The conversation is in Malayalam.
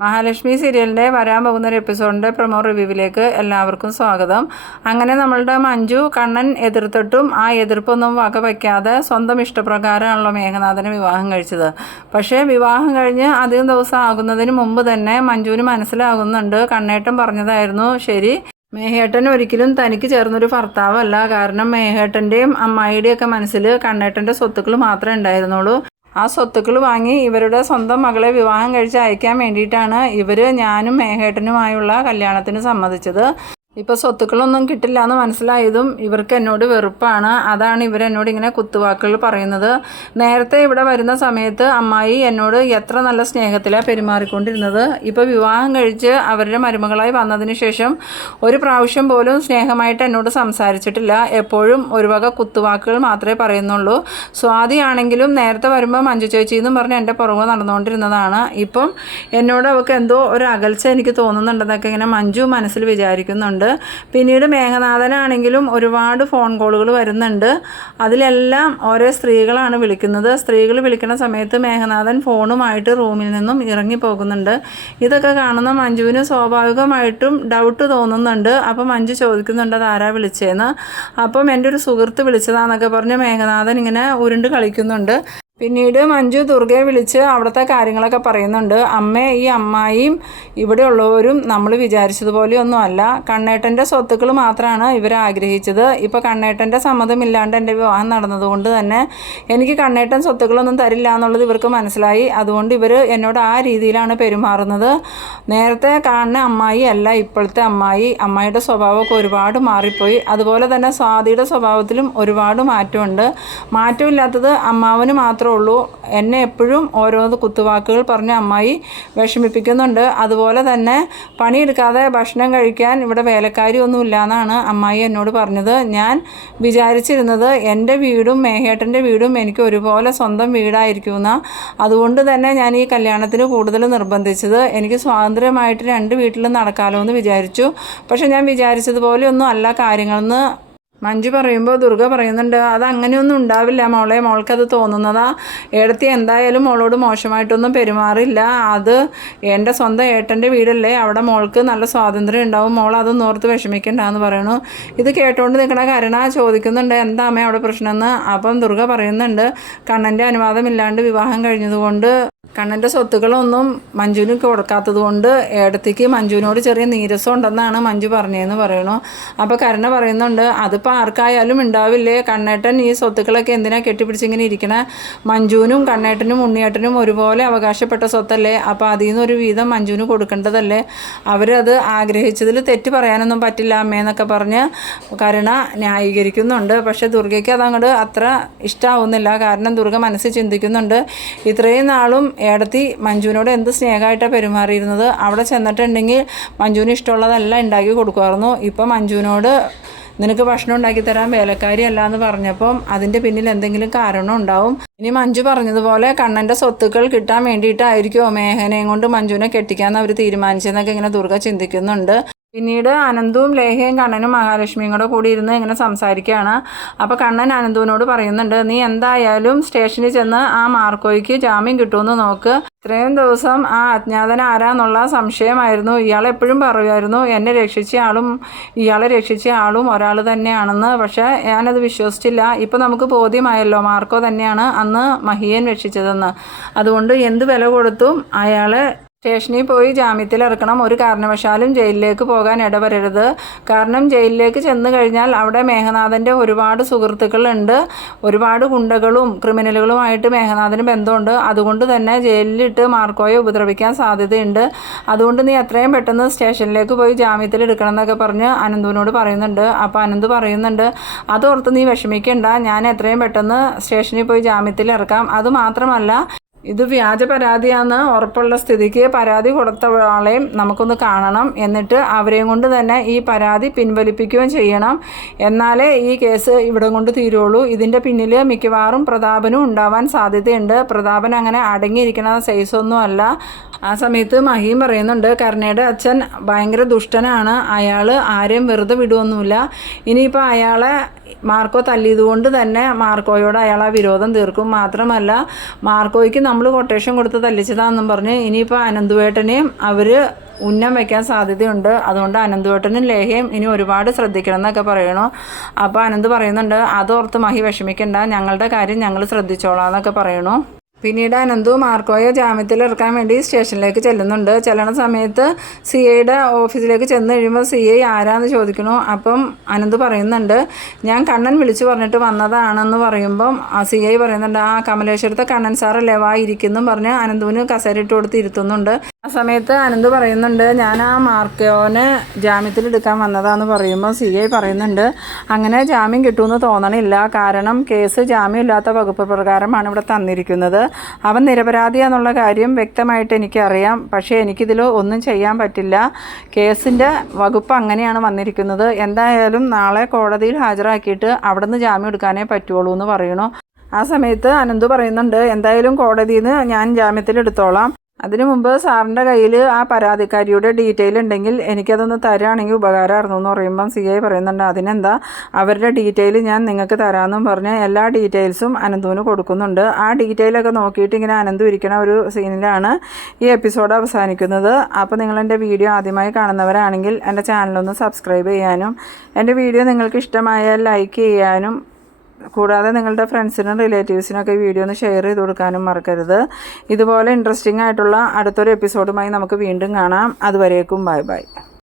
മഹാലക്ഷ്മി സീരിയലിന്റെ വരാൻ പോകുന്ന ഒരു എപ്പിസോഡിന്റെ പ്രൊമോ റിവ്യൂവിലേക്ക് എല്ലാവർക്കും സ്വാഗതം. അങ്ങനെ നമ്മളുടെ മഞ്ജു കണ്ണൻ എതിർത്തിട്ടും ആ എതിർപ്പൊന്നും വക വയ്ക്കാതെ സ്വന്തം ഇഷ്ടപ്രകാരമാണല്ലോ മേഘനാഥനെ വിവാഹം കഴിച്ചത്. പക്ഷേ വിവാഹം കഴിഞ്ഞ് അധികം ദിവസം ആകുന്നതിന് മുമ്പ് തന്നെ മഞ്ജുവിന് മനസ്സിലാകുന്നുണ്ട്. കണ്ണേട്ടൻ പറഞ്ഞതായിരുന്നു ശരി മേഹേട്ടൻ ഒരിക്കലും തനിക്ക് ചേർന്നൊരു ഭർത്താവല്ല. കാരണം മേഹേട്ടന്റെയും അമ്മായിയുടെയൊക്കെ മനസ്സിൽ കണ്ണേട്ടന്റെ സ്വത്തുക്കൾ മാത്രമേ ഉണ്ടായിരുന്നുള്ളൂ. ആ സ്വത്തുക്കൾ വാങ്ങി ഇവരുടെ സ്വന്തം മകളെ വിവാഹം കഴിച്ച് അയക്കാൻ വേണ്ടിയിട്ടാണ് ഇവർ ഞാനും മേഹേട്ടനുമായുള്ള കല്യാണത്തിന് സമ്മതിച്ചത്. ഇപ്പോൾ സ്വത്തുക്കളൊന്നും കിട്ടില്ല എന്ന് മനസ്സിലായതും ഇവർക്ക് എന്നോട് വെറുപ്പാണ്. അതാണ് ഇവരെന്നോട് ഇങ്ങനെ കുത്തുവാക്കുകൾ പറയുന്നത്. നേരത്തെ ഇവിടെ വരുന്ന സമയത്ത് അമ്മായി എന്നോട് എത്ര നല്ല സ്നേഹത്തിലാണ് പെരുമാറിക്കൊണ്ടിരുന്നത്. ഇപ്പോൾ വിവാഹം കഴിച്ച് അവരുടെ മരുമകളായി വന്നതിന് ശേഷം ഒരു പ്രാവശ്യം പോലും സ്നേഹമായിട്ട് എന്നോട് സംസാരിച്ചിട്ടില്ല. എപ്പോഴും ഒരു വക കുത്തുവാക്കുകൾ മാത്രമേ പറയുന്നുള്ളൂ. സ്വാതിയാണെങ്കിലും നേരത്തെ വരുമ്പോൾ മഞ്ജു ചേച്ചി എന്നും പറഞ്ഞ് എന്റെ പുറകെ നടന്നുകൊണ്ടിരുന്നതാണ്. ഇപ്പം എന്നോട് അവൾക്ക് എന്തോ ഒരു അകൽച്ച എനിക്ക് തോന്നുന്നുണ്ടെന്നൊക്കെ ഇങ്ങനെ മഞ്ജു മനസ്സിൽ വിചാരിക്കുന്നുണ്ട്. പിന്നീട് മേഘനാഥനാണെങ്കിലും ഒരുപാട് ഫോൺ കോളുകൾ വരുന്നുണ്ട്. അതിലെല്ലാം ഓരോ സ്ത്രീകളാണ് വിളിക്കുന്നത്. സ്ത്രീകൾ വിളിക്കുന്ന സമയത്ത് മേഘനാഥൻ ഫോണുമായിട്ട് റൂമിൽ നിന്നും ഇറങ്ങി പോകുന്നുണ്ട്. ഇതൊക്കെ കാണുന്ന മഞ്ജുവിന് സ്വാഭാവികമായിട്ടും ഡൗട്ട് തോന്നുന്നുണ്ട്. അപ്പം മഞ്ജു ചോദിക്കുന്നുണ്ട് ആരാ വിളിച്ചതെന്ന് അപ്പം എന്റെ ഒരു സുഹൃത്ത് വിളിച്ചതാന്നൊക്കെ പറഞ്ഞ് മേഘനാഥൻ ഇങ്ങനെ ഉരുണ്ട് കളിക്കുന്നുണ്ട്. പിന്നീട് മഞ്ജു ദുർഗയെ വിളിച്ച് അവിടുത്തെ കാര്യങ്ങളൊക്കെ പറയുന്നുണ്ട്. അമ്മേ ഈ അമ്മായിയും ഇവിടെ ഉള്ളവരും നമ്മൾ വിചാരിച്ചതുപോലെയൊന്നും അല്ല കണ്ണേട്ടന്റെ സ്വത്തുക്കൾ മാത്രമാണ് ഇവർ ആഗ്രഹിച്ചത്. ഇപ്പോൾ കണ്ണേട്ടന്റെ സമ്മതമില്ലാണ്ട് എന്റെ വിവാഹം നടന്നതുകൊണ്ട് തന്നെ എനിക്ക് കണ്ണേട്ടൻ സ്വത്തുക്കളൊന്നും തരില്ല എന്നുള്ളത് ഇവർക്ക് മനസ്സിലായി. അതുകൊണ്ട് ഇവർ എന്നോട് ആ രീതിയിലാണ് പെരുമാറുന്നത്. നേരത്തെ കാണുന്ന അമ്മായി അല്ല ഇപ്പോഴത്തെ അമ്മായി. അമ്മായിയുടെ സ്വഭാവമൊക്കെ ഒരുപാട് മാറിപ്പോയി. അതുപോലെ തന്നെ സ്വാതിയുടെ സ്വഭാവത്തിലും ഒരുപാട് മാറ്റമുണ്ട്. മാറ്റമില്ലാത്തത് അമ്മാവന് മാത്രമേ ഉള്ളൂ എന്നെ എപ്പോഴും ഓരോന്ന് കുത്തുവാക്കുകൾ പറഞ്ഞ് അമ്മായി വിഷമിപ്പിക്കുന്നുണ്ട്. അതുപോലെ തന്നെ പണിയെടുക്കാതെ ഭക്ഷണം കഴിക്കാൻ ഇവിടെ വേലക്കാരി ഒന്നും ഇല്ലയെന്നാണ് അമ്മായി എന്നോട് പറഞ്ഞത്. ഞാൻ വിചാരിച്ചിരുന്നത് എന്റെ വീടും മേഹേട്ടന്റെ വീടും എനിക്ക് ഒരുപോലെ സ്വന്തം വീടായിരിക്കുമെന്ന. അതുകൊണ്ട് തന്നെ ഞാൻ ഈ കല്യാണത്തിന് കൂടുതൽ നിർബന്ധിച്ചത്. എനിക്ക് സ്വാതന്ത്ര്യമായിട്ട് രണ്ട് വീട്ടിലും നടക്കാമല്ലോ എന്ന് വിചാരിച്ചു. പക്ഷേ ഞാൻ വിചാരിച്ചതുപോലെ ഒന്നും അല്ല കാര്യങ്ങളെന്ന് മഞ്ജു പറയുമ്പോൾ ദുർഗ പറയുന്നുണ്ട് അത് അങ്ങനെയൊന്നും ഉണ്ടാവില്ല മോളെ മോൾക്കത് തോന്നുന്നതാ. ഏടത്തി എന്തായാലും മോളോട് മോശമായിട്ടൊന്നും പെരുമാറില്ല. അത് എന്റെ സ്വന്തം ഏട്ടന്റെ വീടല്ലേ അവിടെ മോൾക്ക് നല്ല സ്വാതന്ത്ര്യം ഉണ്ടാവും. മോൾ അതൊന്നും ഓർത്ത് വിഷമിക്കണ്ടെന്ന് പറയണു ഇത് കേട്ടോണ്ട് നിൽക്കണ കരുണ ചോദിക്കുന്നുണ്ട് എന്താ അമ്മ അവിടെ പ്രശ്നമെന്ന് അപ്പം ദുർഗ പറയുന്നുണ്ട് കണ്ണന്റെ അനുവാദമില്ലാണ്ട് വിവാഹം കഴിഞ്ഞതുകൊണ്ട് കണ്ണന്റെ സ്വത്തുക്കളൊന്നും മഞ്ജുവിന് കൊടുക്കാത്തത് കൊണ്ട് ഏടത്തേക്ക് മഞ്ജുവിനോട് ചെറിയ നീരസം ഉണ്ടെന്നാണ് മഞ്ജു പറഞ്ഞതെന്ന് പറയണു അപ്പോൾ കരുണ പറയുന്നുണ്ട് അതിപ്പോൾ ആർക്കായാലും ഉണ്ടാവില്ലേ? കണ്ണേട്ടൻ ഈ സ്വത്തുക്കളൊക്കെ എന്തിനാ കെട്ടിപ്പിടിച്ചിങ്ങനെ ഇരിക്കണേ? മഞ്ജുവിനും കണ്ണേട്ടനും ഉണ്ണിയേട്ടനും ഒരുപോലെ അവകാശപ്പെട്ട സ്വത്തല്ലേ? അപ്പോൾ അതിൽ നിന്നൊരു വീതം മഞ്ജുവിന് കൊടുക്കേണ്ടതല്ലേ? അവരത് ആഗ്രഹിച്ചതിൽ തെറ്റ് പറയാനൊന്നും പറ്റില്ല അമ്മയെന്നൊക്കെ പറഞ്ഞ് കരുണ ന്യായീകരിക്കുന്നുണ്ട്. പക്ഷേ ദുർഗയ്ക്ക് അതങ്ങോട്ട് അത്ര ഇഷ്ടമാവുന്നില്ല കാരണം ദുർഗ മനസ്സിൽ ചിന്തിക്കുന്നുണ്ട് ഇത്രയും നാളും ഏടത്തി മഞ്ജുവിനോട് എന്ത് സ്നേഹമായിട്ടാണ് പെരുമാറിയിരുന്നത്? അവിടെ ചെന്നിട്ടുണ്ടെങ്കിൽ മഞ്ജുവിന് ഇഷ്ടമുള്ളതല്ല ഉണ്ടാക്കി കൊടുക്കുമായിരുന്നു. ഇപ്പം മഞ്ജുവിനോട് നിനക്ക് ഭക്ഷണം ഉണ്ടാക്കി തരാൻ വേലക്കാരി അല്ല എന്ന് പറഞ്ഞപ്പം അതിന്റെ പിന്നിൽ എന്തെങ്കിലും കാരണം ഉണ്ടാവും? ഇനി മഞ്ജു പറഞ്ഞതുപോലെ കണ്ണന്റെ സ്വത്തുക്കൾ കിട്ടാൻ വേണ്ടിയിട്ടായിരിക്കുമോ മേഘനയും കൊണ്ട് മഞ്ജുവിനെ കെട്ടിക്കാന്ന് അവർ തീരുമാനിച്ചതെന്നൊക്കെ ഇങ്ങനെ ദുർഗ ചിന്തിക്കുന്നുണ്ട്. പിന്നീട് അനന്തുവും ലേഹയും കണ്ണനും മഹാലക്ഷ്മിയും കൂടെ കൂടി ഇരുന്ന് ഇങ്ങനെ സംസാരിക്കുകയാണ്. അപ്പോൾ കണ്ണൻ അനന്തുവിനോട് പറയുന്നുണ്ട് നീ എന്തായാലും സ്റ്റേഷനിൽ ചെന്ന് ആ മാർക്കോയ്ക്ക് ജാമ്യം കിട്ടുമെന്ന് നോക്ക്. ഇത്രയും ദിവസം ആ അജ്ഞാതൻ ആരാന്നുള്ള സംശയമായിരുന്നു. ഇയാൾ എപ്പോഴും പറയുമായിരുന്നു എന്നെ രക്ഷിച്ച ആളും ഇയാളെ രക്ഷിച്ച ആളും ഒരാൾ തന്നെയാണെന്ന്. പക്ഷേ ഞാനത് വിശ്വസിച്ചില്ല. ഇപ്പോൾ നമുക്ക് ബോധ്യമായല്ലോ മാർക്കോ തന്നെയാണ് അന്ന് മഹിയൻ രക്ഷിച്ചതെന്ന്. അതുകൊണ്ട് എന്ത് വില കൊടുത്തും അയാളെ സ്റ്റേഷനിൽ പോയി ജാമ്യത്തിൽ ഇറക്കണം. ഒരു കാരണവശാലും ജയിലിലേക്ക് പോകാൻ ഇടവരരുത്. കാരണം ജയിലിലേക്ക് ചെന്ന് കഴിഞ്ഞാൽ അവിടെ മേഘനാഥന്റെ ഒരുപാട് സുഹൃത്തുക്കളുണ്ട്. ഒരുപാട് ഗുണ്ടകളും ക്രിമിനലുകളുമായിട്ട് മേഘനാഥന് ബന്ധമുണ്ട്. അതുകൊണ്ട് തന്നെ ജയിലിലിട്ട് മാർക്കോയെ ഉപദ്രവിക്കാൻ സാധ്യതയുണ്ട്. അതുകൊണ്ട് നീ എത്രയും പെട്ടെന്ന് സ്റ്റേഷനിലേക്ക് പോയി ജാമ്യത്തിൽ എടുക്കണം എന്നൊക്കെ പറഞ്ഞ് അനന്തുവിനോട് പറയുന്നുണ്ട്. അപ്പോൾ അനന്ത് പറയുന്നുണ്ട് അതോർത്ത് നീ വിഷമിക്കണ്ട. ഞാൻ എത്രയും പെട്ടെന്ന് സ്റ്റേഷനിൽ പോയി ജാമ്യത്തിൽ ഇറക്കാം. അതുമാത്രമല്ല ഇത് വ്യാജ പരാതിയാണെന്ന് ഉറപ്പുള്ള സ്ഥിതിക്ക് പരാതി കൊടുത്ത ആളെയും നമുക്കൊന്ന് കാണണം. എന്നിട്ട് അവരെയും കൊണ്ട് തന്നെ ഈ പരാതി പിൻവലിപ്പിക്കുകയും ചെയ്യണം. എന്നാലേ ഈ കേസ് ഇവിടെ കൊണ്ട് തീരുള്ളൂ. ഇതിന്റെ പിന്നിൽ മിക്കവാറും പ്രതാപനും ഉണ്ടാവാൻ സാധ്യതയുണ്ട്. പ്രതാപൻ അങ്ങനെ അടങ്ങിയിരിക്കുന്ന സൈസൊന്നും അല്ല. ആ സമയത്ത് മഹീം പറയുന്നുണ്ട് കരുണയുടെ അച്ഛൻ ഭയങ്കര ദുഷ്ടനാണ്. അയാൾ ആരെയും വെറുതെ വിടുവൊന്നുമില്ല. ഇനിയിപ്പോൾ അയാളെ മാർക്കോ തല്ലിയതുകൊണ്ട് തന്നെ മാർക്കോയോട് അയാൾ ആ വിരോധം തീർക്കും. മാത്രമല്ല മാർക്കോയ്ക്ക് നമ്മൾ കൊട്ടേഷൻ കൊടുത്ത് തല്ലിച്ചതാണെന്നും പറഞ്ഞ് ഇനിയിപ്പോൾ അനന്തുവേട്ടനെയും അവർ ഉന്നം വയ്ക്കാൻ സാധ്യതയുണ്ട്. അതുകൊണ്ട് അനന്തുവേട്ടനും ലേഹയും ഇനി ഒരുപാട് ശ്രദ്ധിക്കണം എന്നൊക്കെ പറയണു. അപ്പോൾ അനന്ത് പറയുന്നുണ്ട് അതോർത്ത് മഹി വിഷമിക്കണ്ട. ഞങ്ങളുടെ കാര്യം ഞങ്ങൾ ശ്രദ്ധിച്ചോളാം എന്നൊക്കെ പറയണു. പിന്നീട് അനന്തു മാർക്കോയെ ജാമ്യത്തിൽ ഇറക്കാൻ വേണ്ടി സ്റ്റേഷനിലേക്ക് ചെല്ലുന്നുണ്ട്. ചെല്ലണ സമയത്ത് സി ഐയുടെ ഓഫീസിലേക്ക് ചെന്ന് കഴിയുമ്പോൾ സി ഐ ആരാന്ന് ചോദിക്കണു. അപ്പം അനന്ത് പറയുന്നുണ്ട് ഞാൻ കണ്ണൻ വിളിച്ചു പറഞ്ഞിട്ട് വന്നതാണെന്ന് പറയുമ്പം സി ഐ പറയുന്നുണ്ട് ആ കമലേശ്വരത്തെ കണ്ണൻ സാറല്ലേ വാ ഇരിക്കുന്നു പറഞ്ഞ് അനന്തുവിന് കസേരയിട്ട് കൊടുത്ത് ഇരുത്തുന്നുണ്ട്. ആ സമയത്ത് അനന്ത് പറയുന്നുണ്ട് ഞാൻ ആ മാർക്കോനെ ജാമ്യത്തിൽ എടുക്കാൻ വന്നതാന്ന് പറയുമ്പോൾ സി ഐ പറയുന്നുണ്ട് അങ്ങനെ ജാമ്യം കിട്ടുമെന്ന് തോന്നണില്ല. കാരണം കേസ് ജാമ്യമില്ലാത്ത വകുപ്പ് പ്രകാരമാണ് ഇവിടെ തന്നിരിക്കുന്നത്. അവൻ നിരപരാധിയാന്നുള്ള കാര്യം വ്യക്തമായിട്ട് എനിക്കറിയാം. പക്ഷേ എനിക്കിതിൽ ഒന്നും ചെയ്യാൻ പറ്റില്ല. കേസിന്റെ വകുപ്പ് അങ്ങനെയാണ് വന്നിരിക്കുന്നത്. എന്തായാലും നാളെ കോടതിയിൽ ഹാജരാക്കിയിട്ട് അവിടുന്ന് ജാമ്യം എടുക്കാനേ പറ്റുള്ളൂ എന്ന് പറയണു. ആ സമയത്ത് അനന്തു പറയുന്നുണ്ട് എന്തായാലും കോടതിയിൽ നിന്ന് ഞാൻ ജാമ്യത്തിൽ എടുത്തോളാം. അതിനു മുമ്പ് സാറിന്റെ കയ്യിൽ ആ പരാതിക്കാരിയുടെ ഡീറ്റെയിൽ ഉണ്ടെങ്കിൽ എനിക്കതൊന്ന് തരാണെങ്കിൽ ഉപകാരമായിരുന്നു എന്ന് പറയുമ്പം സി ഐ പറയുന്നുണ്ട്. അതിനെന്താ? അവരുടെ ഡീറ്റെയിൽ ഞാൻ നിങ്ങൾക്ക് തരാമെന്നും പറഞ്ഞ് എല്ലാ ഡീറ്റെയിൽസും അനന്തുവിന് കൊടുക്കുന്നുണ്ട്. ആ ഡീറ്റെയിലൊക്കെ നോക്കിയിട്ട് ഇങ്ങനെ അനന്തു ഇരിക്കണ ഒരു സീനിലാണ് ഈ എപ്പിസോഡ് അവസാനിക്കുന്നത്. അപ്പോൾ നിങ്ങൾ എന്റെ വീഡിയോ ആദ്യമായി കാണുന്നവരാണെങ്കിൽ എന്റെ ചാനലൊന്ന് സബ്സ്ക്രൈബ് ചെയ്യാനും എന്റെ വീഡിയോ നിങ്ങൾക്ക് ഇഷ്ടമായാൽ ലൈക്ക് ചെയ്യാനും കൂടാതെ നിങ്ങളുടെ ഫ്രണ്ട്സിനും റിലേറ്റീവ്സിനൊക്കെ വീഡിയോ ഒന്ന് ഷെയർ ചെയ്ത് കൊടുക്കാനും മറക്കരുത്. ഇതുപോലെ ഇൻട്രസ്റ്റിംഗ് ആയിട്ടുള്ള അടുത്തൊരു എപ്പിസോഡുമായി നമുക്ക് വീണ്ടും കാണാം. അതുവരേക്കും ബൈ ബൈ